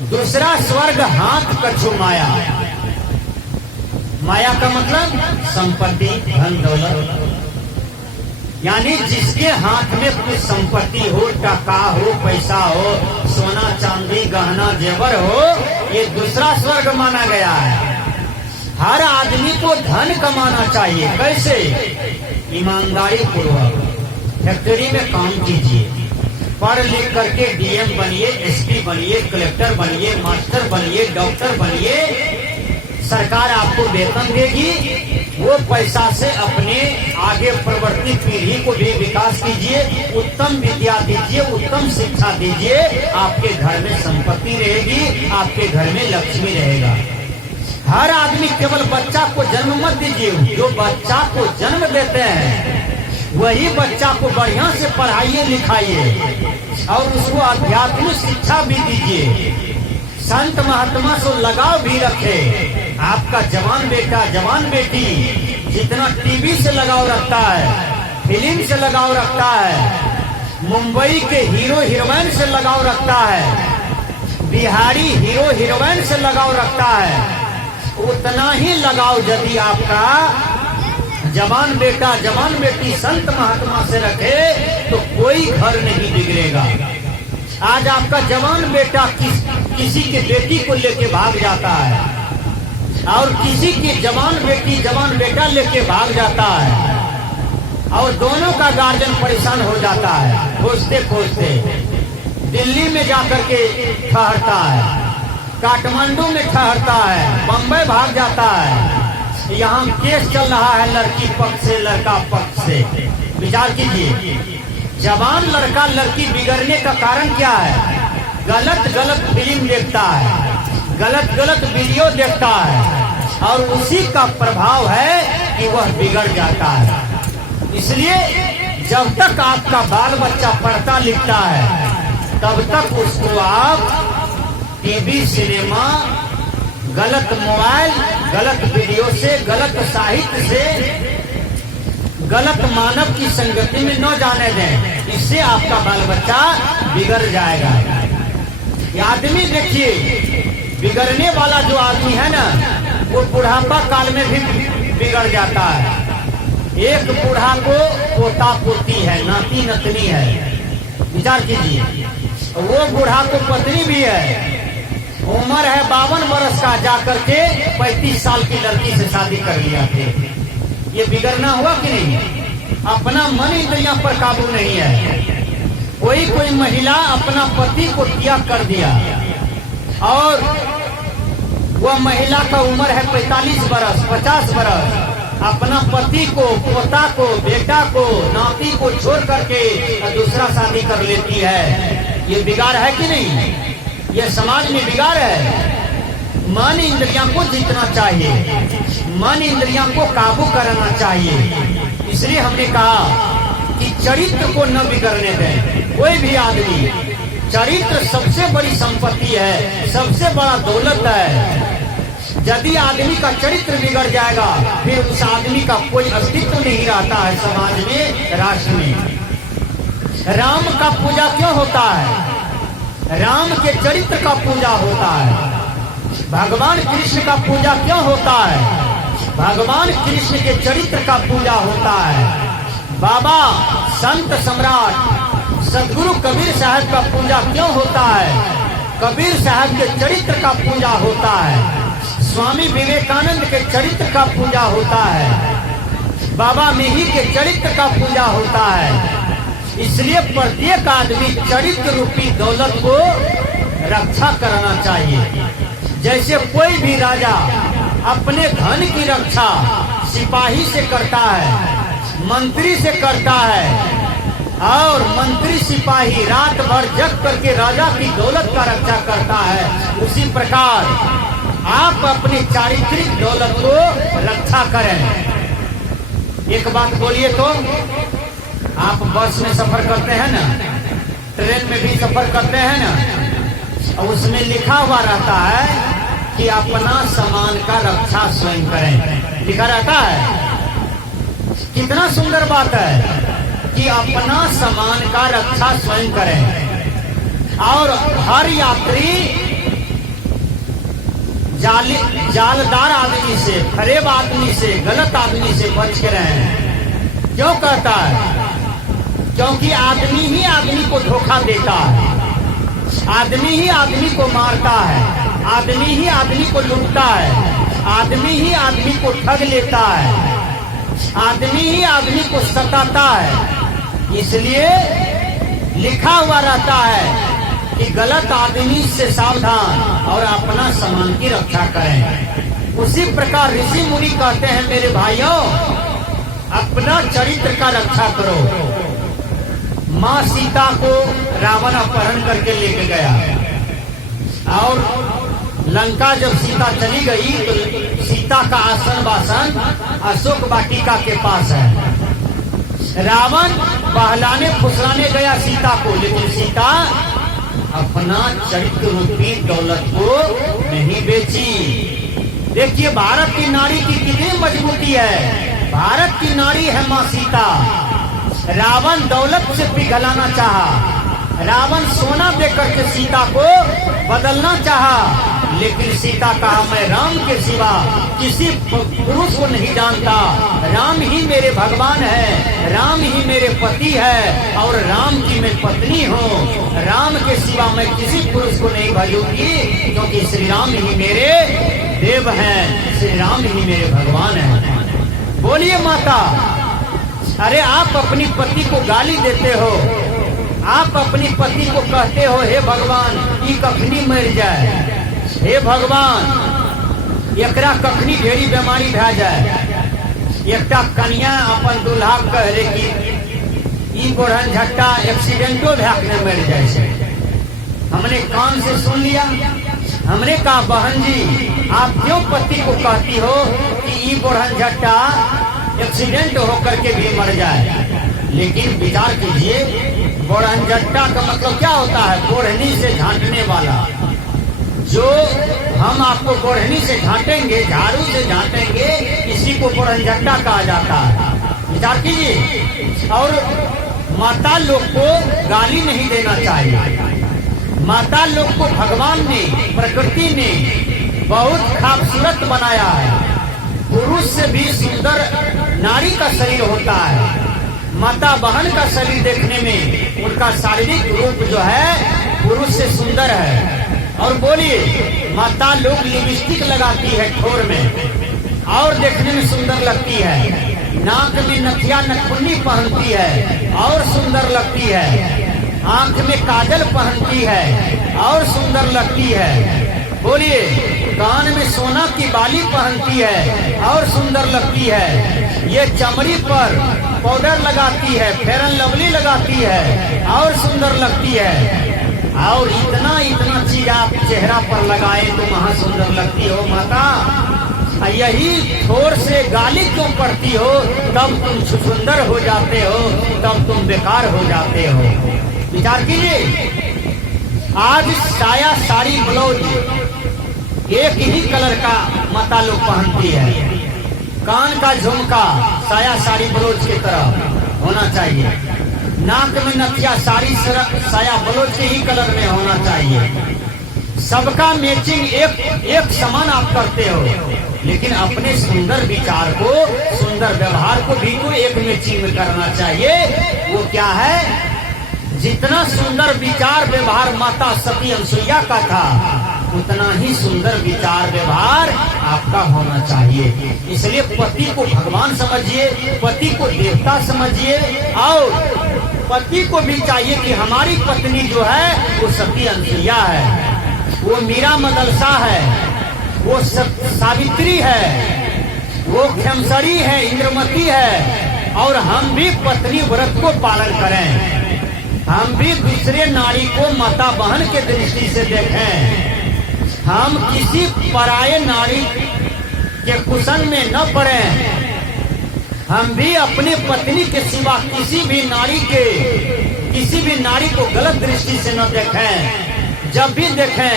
दूसरा स्वर्ग हाथ कछु माया। माया का मतलब संपत्ति, धन दौलत। यानी जिसके हाथ में कुछ संपत्ति हो, टका हो, पैसा हो, सोना चांदी गहना जेवर हो, ये दूसरा स्वर्ग माना गया है। हर आदमी को धन कमाना चाहिए। कैसे? ईमानदारी पूर्वक फैक्ट्री में काम कीजिए, पढ़ लिख करके डीएम बनिए, एसपी बनिए, कलेक्टर बनिए, मास्टर बनिए, डॉक्टर बनिए। सरकार आपको वेतन देगी, वो पैसा से अपने आगे प्रवर्ती पीढ़ी को भी विकास कीजिए, उत्तम विद्या दीजिए, उत्तम शिक्षा दीजिए। आपके घर में संपत्ति रहेगी, आपके घर में लक्ष्मी रहेगा। हर आदमी केवल बच्चा को जन्म मत दीजिए। जो बच्चा को जन्म देते हैं वही बच्चा को बढ़िया से पढ़ाइए लिखाइए और उसको आध्यात्मिक शिक्षा भी दीजिए। संत महात्मा से लगाव भी रखे। आपका जवान बेटा जवान बेटी जितना टीवी से लगाव रखता है, फिल्म से लगाव रखता है, मुंबई के हीरो हीरोइन से लगाव रखता है, बिहारी हीरो हीरोइन से लगाव रखता है, उतना ही लगाव यदि आपका जवान बेटा जवान बेटी संत महात्मा से रखे तो कोई घर नहीं बिगड़ेगा। आज आपका जवान बेटा किसी के बेटी को लेके भाग जाता है और किसी की जवान बेटी जवान बेटा लेके भाग जाता है और दोनों का गार्जियन परेशान हो जाता है। खोजते खोजते दिल्ली में जाकर के ठहरता है, काठमांडू में ठहरता है, बम्बई भाग जाता है। यहाँ केस चल रहा है लड़की पक्ष से लड़का पक्ष से। विचार कीजिए, जवान लड़का लड़की बिगड़ने का कारण क्या है? गलत गलत फिल्म देखता है, गलत गलत वीडियो देखता है और उसी का प्रभाव है कि वह बिगड़ जाता है। इसलिए जब तक आपका बाल बच्चा पढ़ता लिखता है तब तक उसको आप टीवी सिनेमा गलत मोबाइल गलत वीडियो से गलत साहित्य से गलत मानव की संगति में न जाने दें। इससे आपका बाल बच्चा बिगड़ जाएगा। ये आदमी देखिए, बिगड़ने वाला जो आदमी है ना वो बुढ़ापा काल में भी बिगड़ जाता है। एक बूढ़ा को पोता पोती है, नाती नतनी है। विचार कीजिए, वो बूढ़ा को पत्नी भी है, उम्र है 52 वर्ष का, जाकर के 35 साल की लड़की से शादी कर लिया थे। ये बिगड़ना हुआ कि नहीं? अपना मन इंद्रियों पर काबू नहीं है। कोई महिला अपना पति को त्याग कर दिया और वह महिला का उम्र है 45 वर्ष 50 वर्ष, अपना पति को, पोता को, बेटा को, नाती को छोड़ करके दूसरा शादी कर लेती है। ये बिगाड़ है कि नहीं? ये समाज में बिगाड़ है। मन इंद्रियों को जीतना चाहिए, मन इंद्रियों को काबू करना चाहिए। इसलिए हमने कहा कि चरित्र को न बिगड़ने दें। कोई भी आदमी, चरित्र सबसे बड़ी संपत्ति है, सबसे बड़ा दौलत है। यदि आदमी का चरित्र बिगड़ जाएगा फिर उस आदमी का कोई अस्तित्व नहीं रहता है समाज में, राष्ट्र में। राम का पूजा क्यों होता है? राम के चरित्र का पूजा होता है। भगवान कृष्ण का पूजा क्यों होता है? भगवान कृष्ण के चरित्र का पूजा होता है। बाबा संत सम्राट सदगुरु कबीर साहब का पूजा क्यों होता है? कबीर साहब के चरित्र का पूजा होता है। स्वामी विवेकानंद के चरित्र का पूजा होता है। बाबा मिही के चरित्र का पूजा होता है। इसलिए प्रत्येक आदमी चरित्र रूपी दौलत को रक्षा करना चाहिए। जैसे कोई भी राजा अपने धन की रक्षा सिपाही से करता है, मंत्री से करता है और मंत्री सिपाही रात भर जग करके राजा की दौलत का रक्षा करता है, उसी प्रकार आप अपनी चारित्रिक दौलत को रक्षा करें। एक बात बोलिए तो, आप बस में सफर करते हैं ना, ट्रेन में भी सफर करते हैं ना, और उसमें लिखा हुआ रहता है कि अपना सामान का रक्षा स्वयं करें, लिखा रहता है। कितना सुंदर बात है कि अपना सामान का रक्षा स्वयं करें। और हर यात्री जालदार आदमी से, खरेब आदमी से, गलत आदमी से बच के रहें। क्यों कहता है? क्योंकि आदमी ही आदमी को धोखा देता है, आदमी ही आदमी को मारता है, आदमी ही आदमी को लूटता है, आदमी ही आदमी को ठग लेता है, आदमी ही आदमी को सताता है। इसलिए लिखा हुआ रहता है कि गलत आदमी से सावधान और अपना सम्मान की रक्षा करें। उसी प्रकार ऋषि मुनि कहते हैं, मेरे भाइयों, अपना चरित्र का रक्षा करो। माँ सीता को रावण अपहरण करके लेके गया और लंका जब सीता चली गई तो सीता का आसन वासन अशोक वाटिका के पास है। रावण बहलाने फुसलाने गया सीता को, लेकिन सीता अपना चरित्र रूपी दौलत को नहीं बेची। देखिए भारत की नारी की कितनी मजबूती है। भारत की नारी है माँ सीता। रावण दौलत से पिघलाना चाहा, रावण सोना देकर के सीता को बदलना चाहा, लेकिन सीता कहा, मैं राम के सिवा किसी पुरुष को नहीं जानता। राम ही मेरे भगवान है, राम ही मेरे पति है और राम की मैं पत्नी हूँ। राम के सिवा मैं किसी पुरुष को नहीं भजूंगी, क्योंकि श्री राम ही मेरे देव हैं, श्री राम ही मेरे भगवान हैं। बोलिए माता। अरे आप अपनी पति को गाली देते हो, आप अपनी पति को कहते हो, हे भगवान ये कखनी मर जाए, हे भगवान एकरा कखनी ढेरी बीमारी भा जाए। एकटा कन्या अपन दूल्हा कह रहे कि ई गोढ़न झट्टा एक्सीडेंटो भागने मर जाए। हमने कान से सुन लिया। हमने कहा, बहन जी आप क्यों पति को कहती हो कि ई गोढ़न झट्टा एक्सीडेंट होकर के भी मर जाए? लेकिन विचार कीजिए, गोढ़नझट्टा का मतलब क्या होता है? गोढ़नी से झांटने वाला। जो हम आपको गोढ़नी से झांटेंगे, झाड़ू से झांटेंगे, इसी को गोढ़नझट्टा कहा जाता है। विचार कीजिए। और माता लोग को गाली नहीं देना चाहिए। माता लोग को भगवान ने, प्रकृति ने बहुत खूबसूरत बनाया है। पुरुष से भी सुंदर नारी का शरीर होता है। माता बहन का शरीर देखने में उनका शारीरिक रूप जो है पुरुष से सुंदर है। और बोलिए, माता लोग लिपस्टिक लगाती है ठोर में और देखने में सुंदर लगती है। नाक में नथिया नथुनी पहनती है और सुंदर लगती है। आंख में काजल पहनती है और सुंदर लगती है। बोलिए, कान में सोना की बाली पहनती है और सुंदर लगती है। ये चमड़ी पर पाउडर लगाती है, फेयर लवली लगाती है और सुंदर लगती है। और इतना इतना चीज आप चेहरा पर लगाए तो वहाँ सुंदर लगती हो माता। यही ठोर से गाली क्यों पड़ती हो? तब तुम सुंदर हो जाते हो, तब तुम बेकार हो जाते हो। विचार कीजिए। आज साया साड़ी ब्लाउज एक ही कलर का माता लोग पहनती है। कान का झुमका साया साड़ी ब्लाउज की तरह होना चाहिए। नाक में नथिया साड़ी साया ब्लाउज के ही कलर में होना चाहिए। सबका मैचिंग एक समान आप करते हो, लेकिन अपने सुंदर विचार को, सुंदर व्यवहार को भी तो एक मैचिंग में करना चाहिए। वो क्या है? जितना सुंदर विचार व्यवहार माता सती अनसुईया का था, उतना ही सुंदर विचार व्यवहार आपका होना चाहिए। इसलिए पति को भगवान समझिए, पति को देवता समझिए, और पति को भी चाहिए कि हमारी पत्नी जो है वो सती अनसुईया है, वो मीरा मदलसा है, वो सावित्री है, वो खेमसरी है, इंद्रमती है। और हम भी पत्नी व्रत को पालन करें। हम भी दूसरे नारी को माता बहन के दृष्टि से देखें। हम किसी पराये नारी के कुशन में न पड़ें। हम भी अपनी पत्नी के सिवा किसी भी नारी को गलत दृष्टि से न देखें। जब भी देखें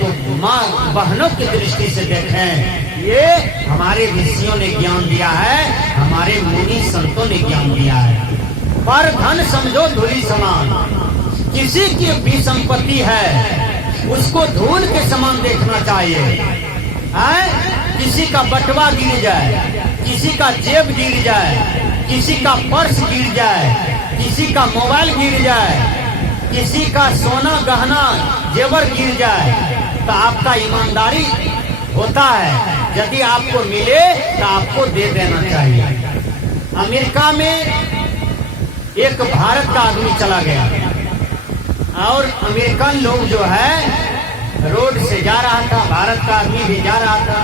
तो माँ बहनों की दृष्टि से देखें। ये हमारे ऋषियों ने ज्ञान दिया है, हमारे मुनि संतों ने ज्ञान दिया है। पर धन समझो धूलि समान। किसी की भी संपत्ति है उसको धूल के समान देखना चाहिए। किसी का बटवा गिर जाए, किसी का जेब गिर जाए, किसी का पर्स गिर जाए, किसी का मोबाइल गिर जाए, किसी का सोना गहना जेवर गिर जाए, तो आपका ईमानदारी होता है। यदि आपको मिले तो आपको दे देना चाहिए। अमेरिका में एक भारत का आदमी चला गया और अमेरिकन लोग जो है रोड से जा रहा था, भारत का आदमी भी जा रहा था।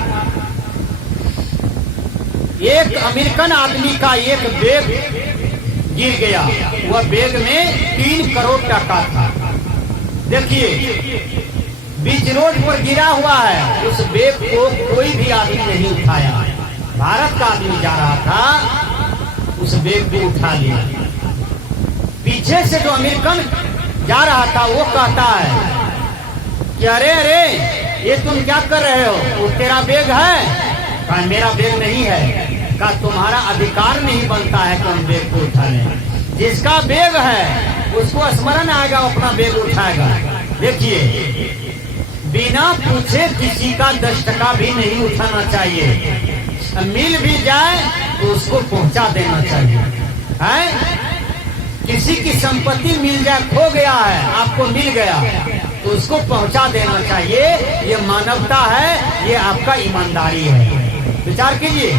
एक अमेरिकन आदमी का एक बैग गिर गया, वह बैग में 3 करोड़ टका था। देखिए, बीच रोड पर गिरा हुआ है, उस बैग को कोई भी आदमी नहीं उठाया। भारत का आदमी जा रहा था, उस बैग को उठा लिया। पीछे से जो अमेरिकन जा रहा था वो कहता है कि अरे अरे ये तुम क्या कर रहे हो, वो तेरा बैग है? कहा मेरा बैग नहीं है। कहा तुम्हारा अधिकार नहीं बनता है कि हम बैग को उठा लें। जिसका बैग है उसको स्मरण आएगा, अपना बैग उठाएगा। देखिए, बिना पूछे किसी का 10 टका भी नहीं उठाना चाहिए। मिल भी जाए तो उसको पहुंचा देना चाहिए। है किसी की संपत्ति मिल जाए, खो गया है, आपको मिल गया तो उसको पहुंचा देना चाहिए। ये मानवता है, ये आपका ईमानदारी है। विचार कीजिए,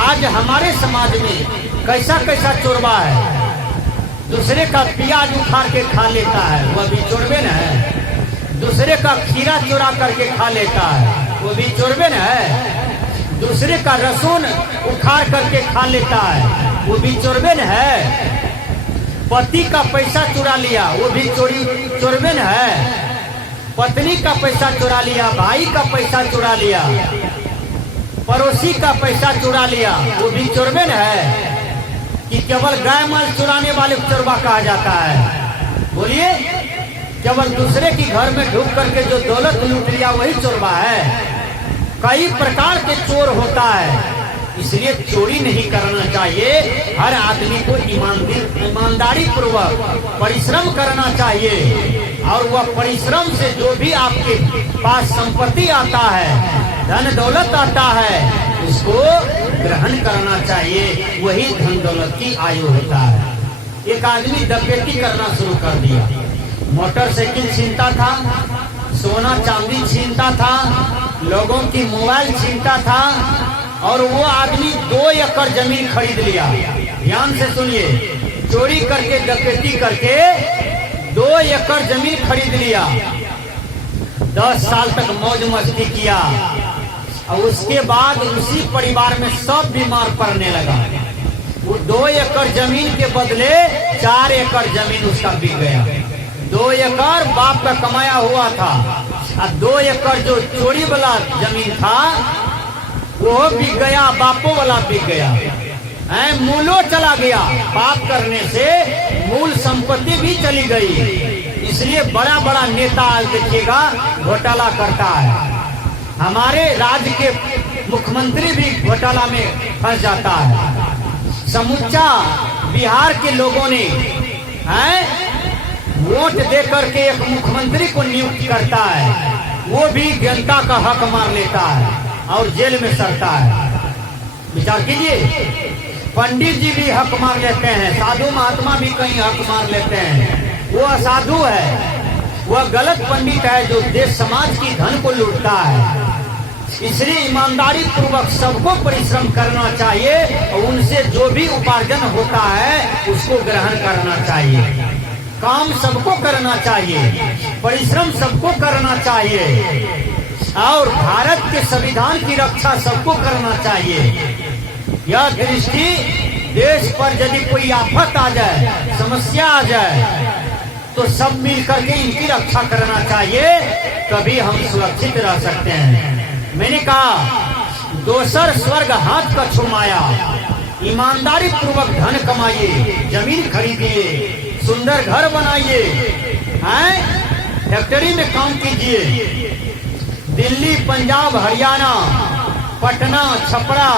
आज हमारे समाज में कैसा कैसा चोरबा है। दूसरे का प्याज उखाड़ के खा लेता है, वह भी चोरबे न है। दूसरे का खीरा चुरा करके खा लेता है, वो भी चोरबे न है। दूसरे का लहसुन उखाड़ करके खा लेता है, वो भी चोरबे न है। पति का पैसा चुरा लिया, वो भी चोरबे न है। पत्नी का पैसा चुरा लिया, भाई का पैसा चुरा लिया, पड़ोसी का पैसा चुरा लिया, वो भी चोरबे न है। कि केवल गाय माल चुराने वाले को चोरबा कहा जाता है? बोलिए, केवल दूसरे की घर में ढुक करके जो दौलत लूट लिया वही चोरबा है? कई प्रकार के चोर होता है, इसलिए चोरी नहीं करना चाहिए। हर आदमी को ईमानदारी पूर्वक परिश्रम करना चाहिए, और वह परिश्रम से जो भी आपके पास संपत्ति आता है, धन दौलत आता है, उसको ग्रहण करना चाहिए। वही धन दौलत की आयु होता है। एक आदमी डकैती करना शुरू कर दिया, मोटरसाइकिल छीनता था, सोना चांदी छीनता था, लोगों की मोबाइल छीनता था, और वो आदमी 2 एकड़ जमीन खरीद लिया। ध्यान से सुनिए, चोरी करके डकैती करके 2 एकड़ जमीन खरीद लिया। 10 साल तक मौज मस्ती किया, और उसके बाद उसी परिवार में सब बीमार पड़ने लगा। वो 2 एकड़ जमीन के बदले 4 एकड़ जमीन उसका बिक गया। 2 एकड़ बाप का कमाया हुआ था, और 2 एकड़ जो चोरी वाला जमीन था वो बिक गया, बापों वाला बिक गया। मूलो चला गया, पाप करने से मूल संपत्ति भी चली गई। इसलिए बड़ा बड़ा नेता आज देखिएगा घोटाला करता है। हमारे राज्य के मुख्यमंत्री भी घोटाला में फंस जाता है। समूचा बिहार के लोगों ने वोट दे करके एक मुख्यमंत्री को नियुक्त करता है, वो भी जनता का हक मार लेता है और जेल में सड़ता है। विचार कीजिए, पंडित जी भी हक मार लेते हैं, साधु महात्मा भी कहीं हक मार लेते हैं। वो असाधु है, वह गलत पंडित है जो देश समाज की धन को लूटता है। इसलिए ईमानदारी पूर्वक सबको परिश्रम करना चाहिए, और उनसे जो भी उपार्जन होता है उसको ग्रहण करना चाहिए। काम सबको करना चाहिए, परिश्रम सबको करना चाहिए, और भारत के संविधान की रक्षा सबको करना चाहिए। यह दृष्टि देश पर यदि कोई आफत आ जाए, समस्या आ जाए, तो सब मिल करके इनकी रक्षा करना चाहिए, तभी हम सुरक्षित रह सकते हैं। मैंने कहा, दोसर स्वर्ग हाथ का छुमाया, ईमानदारी पूर्वक धन कमाइए, जमीन खरीदिए, सुंदर घर बनाइए, फैक्ट्री में काम कीजिए, दिल्ली, पंजाब, हरियाणा, पटना, छपरा,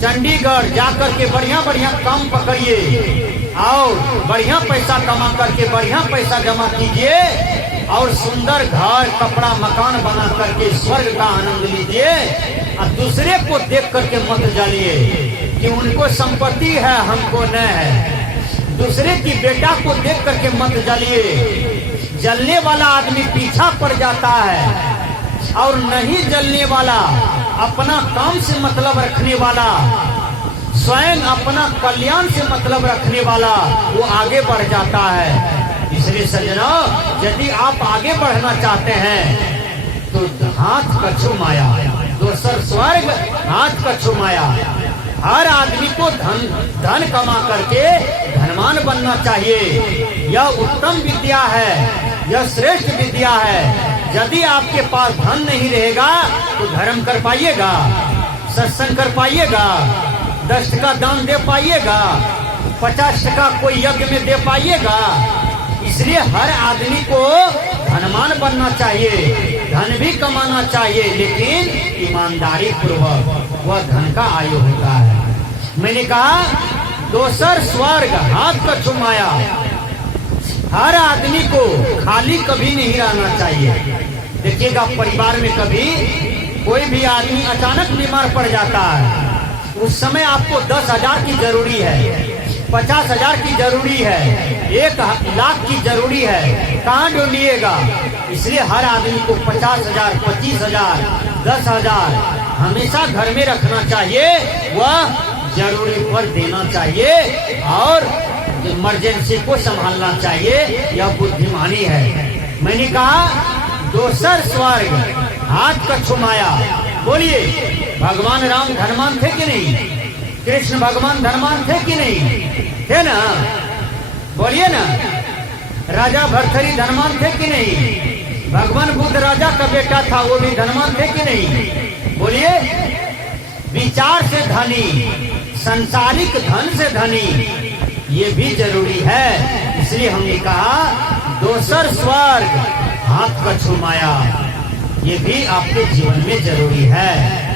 चंडीगढ़ जाकर के बढ़िया बढ़िया काम पकड़िए और बढ़िया पैसा कमा करके बढ़िया पैसा जमा कीजिए, और सुंदर घर कपड़ा मकान बना करके स्वर्ग का आनंद लीजिए, और दूसरे को देख करके मत जलिए कि उनको संपत्ति है हमको न है। दूसरे की बेटा को देख करके मत जलिए। जलने वाला आदमी पीछा पड़ जाता है, और नहीं जलने वाला, अपना काम से मतलब रखने वाला, स्वयं अपना कल्याण से मतलब रखने वाला, वो आगे बढ़ जाता है। इसलिए सज्जनों, यदि आप आगे बढ़ना चाहते हैं तो हाथ कछु माया, दोसर स्वर्ग हाथ कछु माया। हर आदमी को धन कमा करके धनवान बनना चाहिए। यह उत्तम विद्या है, यह श्रेष्ठ विद्या है। यदि आपके पास धन नहीं रहेगा तो धर्म कर पाइएगा, सत्संग कर पाइएगा, 10 टका दान दे पाइएगा, 50 टका कोई यज्ञ में दे पाइएगा। इसलिए हर आदमी को धनवान बनना चाहिए, धन भी कमाना चाहिए, लेकिन ईमानदारी पूर्वक। वह धन का आयु होता है। मैंने कहा दोसर स्वर्ग हाथ का छुमाया। हर आदमी को खाली कभी नहीं रहना चाहिए। देखिएगा, परिवार में कभी कोई भी आदमी अचानक बीमार पड़ जाता है, उस समय आपको 10,000 की जरूरी है, 50,000 की जरूरी है, 1,00,000 की जरूरी है, कहाँ ढूंढिएगा? इसलिए हर आदमी को 50,000, 25,000, 10,000 हमेशा घर में रखना चाहिए। वह जरूरी पर देना चाहिए और इमरजेंसी को संभालना चाहिए। यह बुद्धिमानी है। मैंने कहा दोसर स्वर्ग हाथ का छुमाया। बोलिए, भगवान राम धनवान थे कि नहीं? कृष्ण भगवान धनवान थे कि नहीं? थे ना? बोलिए ना। राजा भर्तृहरि धनवान थे कि नहीं? भगवान बुद्ध राजा का बेटा था, वो भी धनवान थे कि नहीं? बोलिए। विचार से धनी, संसारिक धन से धनी, ये भी जरूरी है। इसलिए हमने कहा दोसर स्वर्ग हाथ का छुमाया, ये भी आपके जीवन में जरूरी है।